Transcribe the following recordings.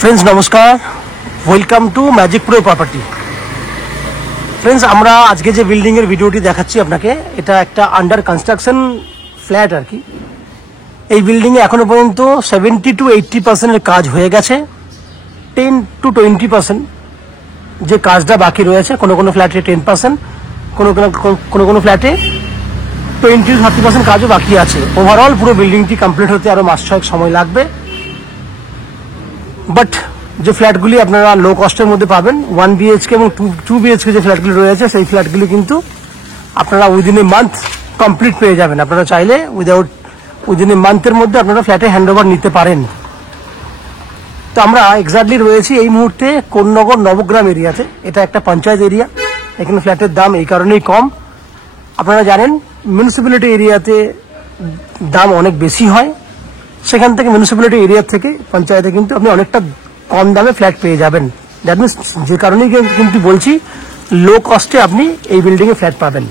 Friends नमस्कार, welcome to magic pro property. Friends আমরা আজকে যে বিল্ডিং এর ভিডিওটি দেখাচ্ছি আপনাকে, এটা একটা আন্ডার কনস্ট্রাকশন ফ্ল্যাট আর কি। এই বিল্ডিং এ এখনো পর্যন্ত 70 to 80% এর কাজ হয়ে গেছে। 10 to 20% যে কাজটা বাকি রয়েছে, কোনো ফ্ল্যাটে 10%, কোনো ফ্ল্যাটে 20 to 30% কাজও বাকি আছে। ওভারঅল পুরো বিল্ডিংটি কমপ্লিট হতে আরো মাস 6 সময় লাগবে। বাট যে ফ্ল্যাটগুলি আপনারা লো কস্টের মধ্যে পাবেন, 1 BHK এবং 2 BHK যে ফ্ল্যাটগুলি রয়েছে, সেই ফ্ল্যাটগুলি কিন্তু আপনারা উইদিন এ মান্থ কমপ্লিট পেয়ে যাবেন। আপনারা চাইলে উইদিন এ মান্থের মধ্যে আপনারা ফ্ল্যাটে হ্যান্ডওভার নিতে পারেন। তো আমরা এক্স্যাক্টলি রয়েছি এই মুহূর্তে কোন্নগর নবগ্রাম এরিয়াতে। এটা একটা পঞ্চায়েত এরিয়া। এখানে ফ্ল্যাটের দাম এই কারণেই কম। আপনারা জানেন মিউনিসিপ্যালিটি এরিয়াতে দাম অনেক বেশি হয়, সেখান থেকে মিউনিসিপ্যালিটি এরিয়া থেকে পঞ্চায়েতে কিন্তু আপনি অনেকটা কম দামে ফ্ল্যাট পেয়ে যাবেন। দ্যাট মিনস যে কারণেই কিন্তু বলছি লো কস্টে আপনি এই বিল্ডিং এ ফ্ল্যাট পাবেন।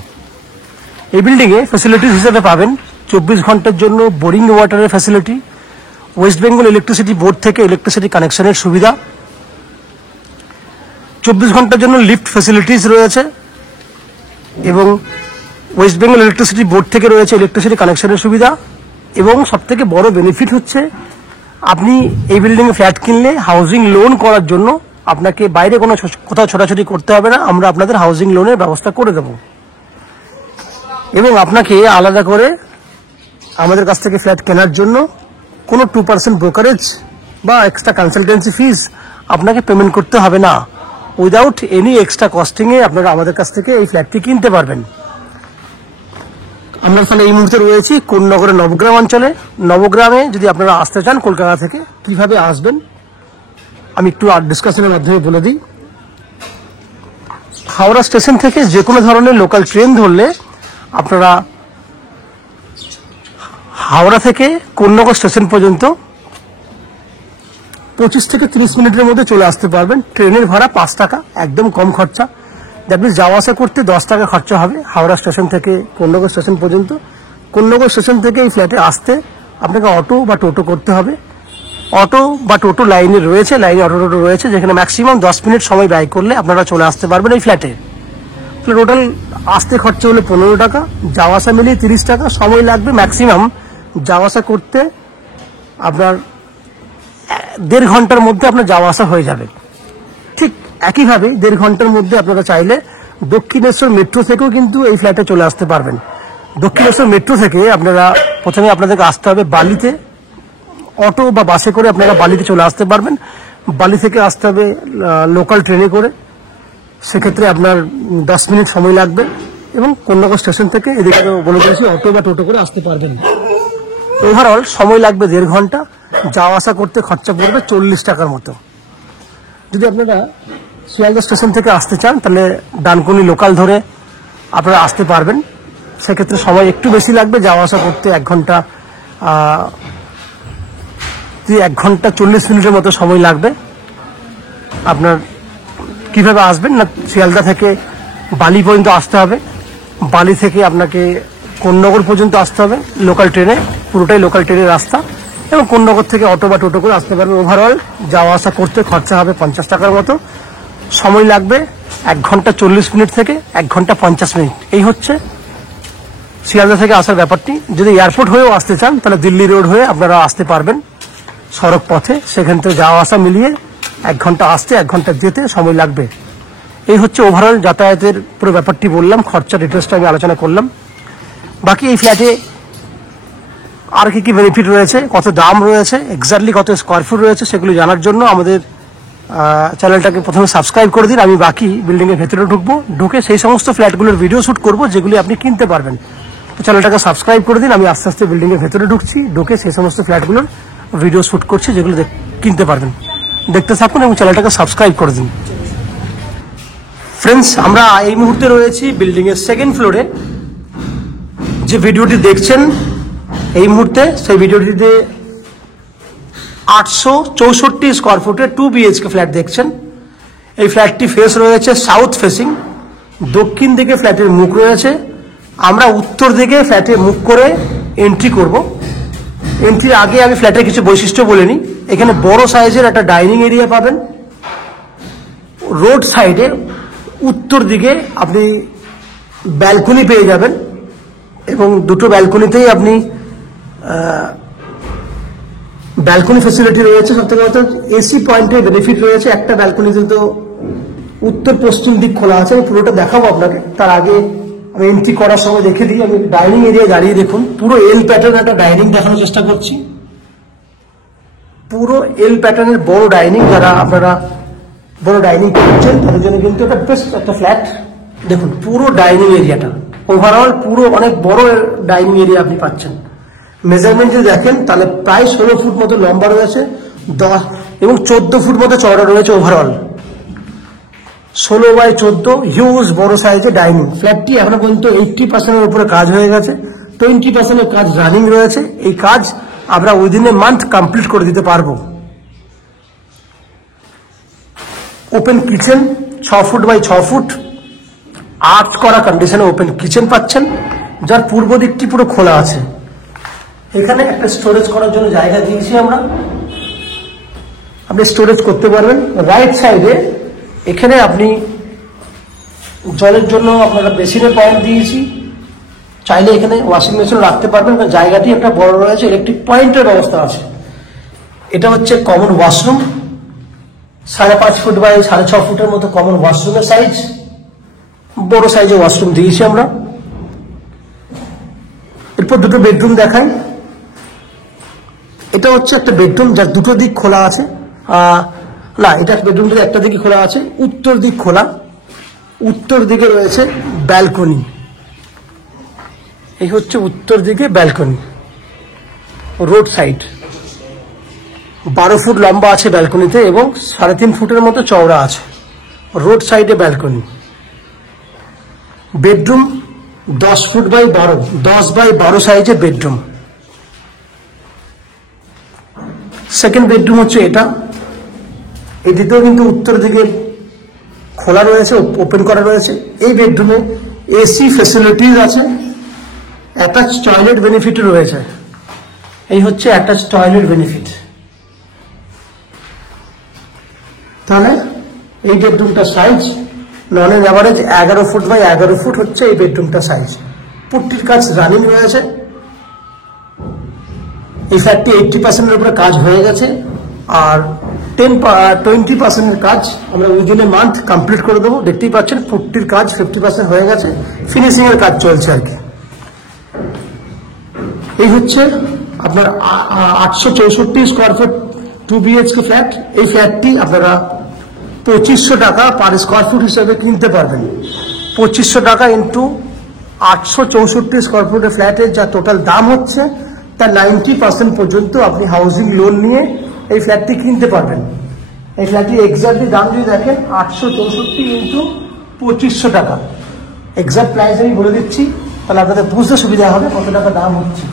এই বিল্ডিং এ ফ্যাসিলিটিস হিসেবে পাবেন 24 ঘন্টার জন্য বোরিং ওয়াটারের facility, West Bengal electricity board থেকে ইলেকট্রিসিটি কানেকশনের সুবিধা, 24 ঘন্টার জন্য লিফট ফ্যাসিলিটিস রয়েছে এবং ওয়েস্ট বেঙ্গল ইলেকট্রিসিটি বোর্ড থেকে রয়েছে ইলেকট্রিসিটি কানেকশনের সুবিধা। এবং সবথেকে বড় বেনিফিট হচ্ছে আপনি এই বিল্ডিং এ ফ্ল্যাট কিনলে হাউজিং লোন করার জন্য আপনাকে বাইরে কোথাও ছোটাছুটি করতে হবে না। আমরা আপনাদের হাউজিং লোনের ব্যবস্থা করে দেব এবং আপনাকে আলাদা করে আমাদের কাছ থেকে ফ্ল্যাট কেনার জন্য কোনো 2% ব্রোকারেজ বা এক্সট্রা কনসালটেন্সি ফিস আপনাকে পেমেন্ট করতে হবে না। উইদাউট এনি এক্সট্রা কস্টিং এ আপনারা আমাদের কাছ থেকে এই ফ্ল্যাটটি কিনতে পারবেন। আমরা তাহলে এই মুহূর্তে রয়েছি কোন্নগরের নবগ্রাম অঞ্চলে। নবগ্রামে যদি আপনারা আসতে চান কলকাতা থেকে, কিভাবে আসবেন আমি একটু ডিসকাশনের মাধ্যমে বলে দিই। হাওড়া স্টেশন থেকে যে কোনো ধরনের লোকাল ট্রেন ধরলে আপনারা হাওড়া থেকে কোন্নগর স্টেশন পর্যন্ত 25 থেকে 30 মিনিটের মধ্যে চলে আসতে পারবেন। ট্রেনের ভাড়া 5 টাকা, একদম কম খরচা। দ্যাট মিনস যাওয়া আসা করতে 10 টাকা খরচা হবে হাওড়া স্টেশন থেকে কোন্নগর স্টেশন পর্যন্ত। কোন্নগর স্টেশন থেকে এই ফ্ল্যাটে আসতে আপনাকে অটো বা টোটো করতে হবে। অটো বা টোটো লাইনে অটো টোটো রয়েছে, যেখানে ম্যাক্সিমাম 10 মিনিট সময় ব্যয় করলে আপনারা চলে আসতে পারবেন এই ফ্ল্যাটে। টোটাল আসতে খরচা হলো 15 টাকা, যাওয়া আসা মিলিয়ে 30 টাকা। সময় লাগবে ম্যাক্সিমাম যাওয়া আসা করতে আপনার 1.5 ঘন্টার মধ্যে আপনার যাওয়া আসা হয়ে যাবে। ঠিক একইভাবে 1.5 ঘন্টার মধ্যে আপনারা চাইলে দক্ষিণেশ্বর মেট্রো থেকেও কিন্তু এই ফ্ল্যাটে চলে আসতে পারবেন। দক্ষিণেশ্বর মেট্রো থেকে আপনারা প্রথমে আপনাদেরকে আসতে হবে বালিতে, অটো বা বাসে করে আপনারা বালিতে চলে আসতে পারবেন। বালি থেকে আসতে হবে লোকাল ট্রেনে করে, সেক্ষেত্রে আপনার 10 মিনিট সময় লাগবে। এবং কোন্নগর স্টেশন থেকে এদিকে বলে দিয়েছি অটো বা টোটো করে আসতে পারবেন। ওভারঅল সময় লাগবে 1.5 ঘন্টা, যাওয়া আসা করতে খরচা পড়বে 40 টাকার মতো। যদি আপনারা শিয়ালদা স্টেশন থেকে আসতে চান তাহলে ডানকুনি লোকাল ধরে আপনারা আসতে পারবেন। সেক্ষেত্রে সময় একটু বেশি লাগবে, যাওয়া আসা করতে 1 ঘন্টা 40 মিনিটের মতো সময় লাগবে। আপনার কিভাবে আসবেন না, শিয়ালদা থেকে বালি পর্যন্ত আসতে হবে, বালি থেকে আপনাকে কোন্নগর পর্যন্ত আসতে হবে লোকাল ট্রেনে, পুরোটাই লোকাল ট্রেনের রাস্তা। এবং কোন্নগর থেকে অটো বা টোটো করে আসতে পারবেন। ওভারঅল যাওয়া আসা করতে খরচা হবে 50 টাকার মতো। সময় লাগবে 1 ঘন্টা 40 মিনিট থেকে 1 ঘন্টা 50 মিনিট। এই হচ্ছে শিয়ালদা থেকে আসার ব্যাপারটি। যদি এয়ারপোর্ট হয়েও আসতে চান তাহলে দিল্লি রোড হয়ে আপনারা আসতে পারবেন সড়ক পথে। সেখান থেকে যাওয়া আসা মিলিয়ে 1 ঘন্টা আসতে 1 ঘন্টা যেতে সময় লাগবে। এই হচ্ছে ওভারঅল যাতায়াতের পুরো ব্যাপারটি বললাম, খরচা ডিটেলসটা আমি আলোচনা করলাম। বাকি এই ফ্ল্যাটে আর কি বেনিফিট রয়েছে, কত দাম রয়েছে, এক্স্যাক্টলি কত স্কোয়ার ফুট রয়েছে, সেগুলো জানার জন্য আমাদের চ্যানেলটাকে প্রথমে সাবস্ক্রাইব করে দিন। আমি বাকি বিল্ডিং এর ভেতরে ঢুকে সেই সমস্ত ফ্ল্যাটগুলোর ভিডিও শুট করব যেগুলি আপনি কিনতে পারবেন। তো চ্যানেলটাকে সাবস্ক্রাইব করে দিন। আমি আস্তে আস্তে বিল্ডিং এর ভেতরে ঢুকে সেই সমস্ত ফ্ল্যাটগুলোর ভিডিও শুট করছি যেগুলো কিনতে পারবেন। দেখতে থাকুন এবং চ্যানেলটাকে সাবস্ক্রাইব করে দিন। ফ্রেন্ডস, আমরা এই মুহূর্তে রয়েছি বিল্ডিং এর 2nd ফ্লোরে। যে ভিডিওটি দেখছেন এই মুহূর্তে, সেই ভিডিওটিতে 864 স্কোয়ার ফুটের 2 BHK ফ্ল্যাট দেখছেন। এই ফ্ল্যাটটি ফেস রয়েছে সাউথ ফেসিং, দক্ষিণ দিকে ফ্ল্যাটের মুখ রয়েছে। আমরা উত্তর দিকে ফ্ল্যাটে মুখ করে এন্ট্রি করব। এন্ট্রির আগে আমি ফ্ল্যাটের কিছু বৈশিষ্ট্য বলে নিই। এখানে বড় সাইজের একটা ডাইনিং এরিয়া পাবেন। রোড সাইডে উত্তর দিকে আপনি ব্যালকনি পেয়ে যাবেন এবং দুটো ব্যালকনিতেই আপনি ব্যালকনি ফ্যাসিলিটি রয়েছে। সবথেকে এসি পয়েন্টের বেনিফিট রয়েছে। একটা ব্যালকনিতে তো উত্তর পশ্চিম দিক খোলা আছে, আমি পুরোটা দেখাবো আপনাকে। তার আগে আমি এন্ট্রি করার সময় দেখে দিই। আমি ডাইনিং এরিয়া দাঁড়িয়ে দেখুন, পুরো এল প্যাটার্ন একটা ডাইনিং দেখানোর চেষ্টা করছি। পুরো এল প্যাটার্নের বড় ডাইনিং, যারা আপনারা বড় ডাইনিং করছেন তাদের জন্য কিন্তু এটা বেস্ট একটা ফ্ল্যাট। দেখুন পুরো ডাইনিং এরিয়াটা ওভারঅল পুরো অনেক বড় ডাইনিং এরিয়া আপনি পাচ্ছেন। মেজারমেন্ট যদি দেখেন তাহলে প্রায় 16 ফুট মতো লম্বা রয়েছে, 10 এবং 14 ফুট মতো চওড়া রয়েছে। ওভারঅল 16x14 হিউজ বড় সাইজের ডাইনিং। ফ্ল্যাটটি এখনো পর্যন্ত 80% উপরে কাজ হয়ে গেছে, 20% কাজ রানিং রয়েছে। এই কাজ আমরা উইদিন এ মান্থ কমপ্লিট করে দিতে পারবো। Open kitchen 6 feet by 6 feet arch করা কন্ডিশনে ওপেন কিচেন পাচ্ছেন, যার পূর্ব দিকটি পুরো খোলা আছে। এখানে একটা স্টোরেজ করার জন্য জায়গা দিয়েছি আমরা, আপনি স্টোরেজ করতে পারবেন। রাইট সাইডে এখানে আপনি জলের জন্য আপনারা বেসিনের পয়েন্ট দিয়েছি, চাইলে এখানে ওয়াশিং মেশিন রাখতে পারবেন। জায়গাটি একটা বড় রয়েছে, ইলেকট্রিক পয়েন্টের ব্যবস্থা আছে। এটা হচ্ছে কমন ওয়াশরুম, 5.5 ফুট বাই 6.5 ফুটের মতো কমন ওয়াশরুমের সাইজ। বড় সাইজের ওয়াশরুম দিয়েছি আমরা। এরপর দুটো বেডরুম দেখাই। এটা হচ্ছে একটা বেডরুম যার দুটো দিক খোলা আছে। না, এটা বেডরুমটা একটা দিকে খোলা আছে, উত্তর দিক খোলা। উত্তর দিকে রয়েছে ব্যালকনি। এই হচ্ছে উত্তর দিকে ব্যালকনি, রোড সাইড। 12 ফুট লম্বা আছে ব্যালকনিতে এবং 3.5 ফুটের মতো চওড়া আছে। রোড সাইডে balcony. Bedroom 10 feet by 12, 10 by 12 সাইজের বেডরুম। সেকেন্ড বেডরুম হচ্ছে এটা। এটিতেও কিন্তু উত্তর দিকে খোলা রয়েছে, ওপেন করা রয়েছে। এই বেডরুমে এসি ফ্যাসিলিটিস আছে, অ্যাটাচ টয়লেট বেনিফিট রয়েছে। এই হচ্ছে অ্যাটাচ টয়লেট বেনিফিট। তাহলে এই বেডরুমটার size on an average 11 foot by 11 foot হচ্ছে এই বেডরুমটার সাইজ। পুট্টির কাজ রানিং রয়েছে। এই ফ্ল্যাটটি 80% উপরে কাজ হয়ে গেছে, আর 20% কাজ আমরা উইদিন এ মান্থ কমপ্লিট করে দেবো। দেখতেই পাচ্ছেন পুট্টির কাজ 50% হয়ে গেছে, ফিনিশিং এর কাজ চলছে আর কি। এই হচ্ছে আপনার 864 স্কোয়ার ফুট 2 BHK ফ্ল্যাট। এই ফ্ল্যাটটি আপনারা 2500 টাকা পার স্কোয়ার ফুট হিসেবে কিনতে পারবেন। 2500 টাকা ইন্টু 864 স্কোয়ার ফুটের ফ্ল্যাটের যা টোটাল দাম হচ্ছে, তার 90% পর্যন্ত আপনি হাউজিং লোন নিয়ে এই ফ্ল্যাটটি কিনতে পারবেন। এই ফ্ল্যাটটির এক্সাক্টলি দাম যদি দেখেন 864 ইন্টু 2500 টাকা। এক্সাক্ট প্রাইস আমি বলে দিচ্ছি, তাহলে আপনাদের বুঝতে সুবিধা হবে কত টাকা দাম হচ্ছে।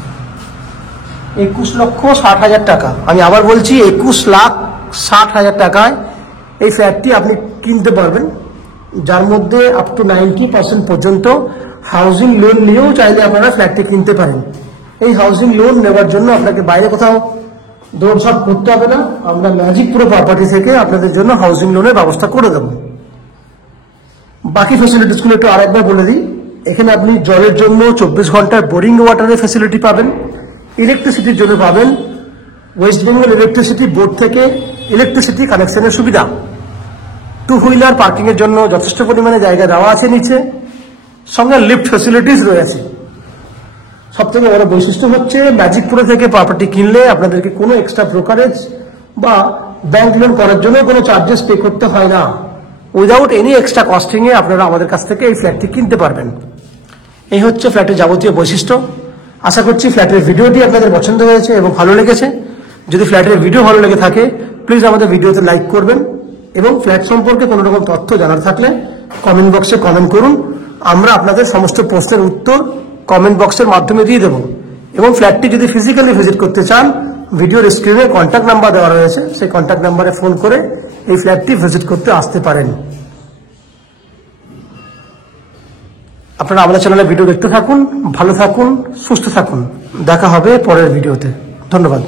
21,60,000 টাকা। আমি আবার বলছি 21,60,000 টাকায় এই ফ্ল্যাটটি আপনি কিনতে পারবেন, যার মধ্যে আপ টু 90% পর্যন্ত হাউজিং লোন নিয়েও চাইলে আপনারা ফ্ল্যাটটি কিনতে পারেন। এই হাউজিং লোন নেওয়ার জন্য আপনাকে বাইরে কোথাও দৌড়ঝাঁপ করতে হবে না। আমরা ম্যাজিক প্রো প্রপার্টি থেকে আপনাদের জন্য হাউজিং লোনের ব্যবস্থা করে দেব। বাকি ফ্যাসিলিটিসগুলো একটু আরেকবার বলে দিই। এখানে আপনি জলের জন্য 24 ঘন্টার বোরিং ওয়াটারের ফ্যাসিলিটি পাবেন। ইলেকট্রিসিটির জন্য পাবেন ওয়েস্ট বেঙ্গল ইলেকট্রিসিটি বোর্ড থেকে ইলেকট্রিসিটি কানেকশনের সুবিধা। 2 হুইলার পার্কিং এর জন্য যথেষ্ট পরিমাণে জায়গা দেওয়া আছে নিচে, সঙ্গে লিফট ফ্যাসিলিটিস রয়েছে। সবথেকে বড় বৈশিষ্ট্য হচ্ছে ম্যাজিক প্রো থেকে প্রপার্টি কিনলে আপনাদেরকে কোনো এক্সট্রা ব্রোকারেজ বা ব্যাংক লোন করার জন্য কোনো চার্জেস পে করতে হয় না। উইদাউট এনি এক্সট্রা কস্টিং এ আপনারা আমাদের কাছ থেকে এই ফ্ল্যাটটি কিনতে পারবেন। এই হচ্ছে ফ্ল্যাটের যাবতীয় বৈশিষ্ট্য। আশা করছি ফ্ল্যাটের ভিডিওটি আপনাদের পছন্দ হয়েছে এবং ভালো লেগেছে। যদি ফ্ল্যাটের ভিডিও ভালো লেগে থাকে প্লিজ আমাদের ভিডিওতে লাইক করবেন এবং ফ্ল্যাট সম্পর্কে কোনো রকম তথ্য জানার থাকলে কমেন্ট বক্সে কমেন্ট করুন। আমরা আপনাদের সমস্ত প্রশ্নের উত্তর কমেন্ট বক্সের মাধ্যমে দিয়ে দেবো। এবং ফ্ল্যাটটি যদি ফিজিক্যালি ভিজিট করতে চান, ভিডিওর স্ক্রিনে কন্ট্যাক্ট নাম্বার দেওয়া রয়েছে, সেই কন্ট্যাক্ট নাম্বারে ফোন করে এই ফ্ল্যাটটি ভিজিট করতে আসতে পারেন। আপনারা আমাদের চ্যানেলে ভিডিও দেখতে থাকুন, ভালো থাকুন, সুস্থ থাকুন। দেখা হবে পরের ভিডিওতে। ধন্যবাদ।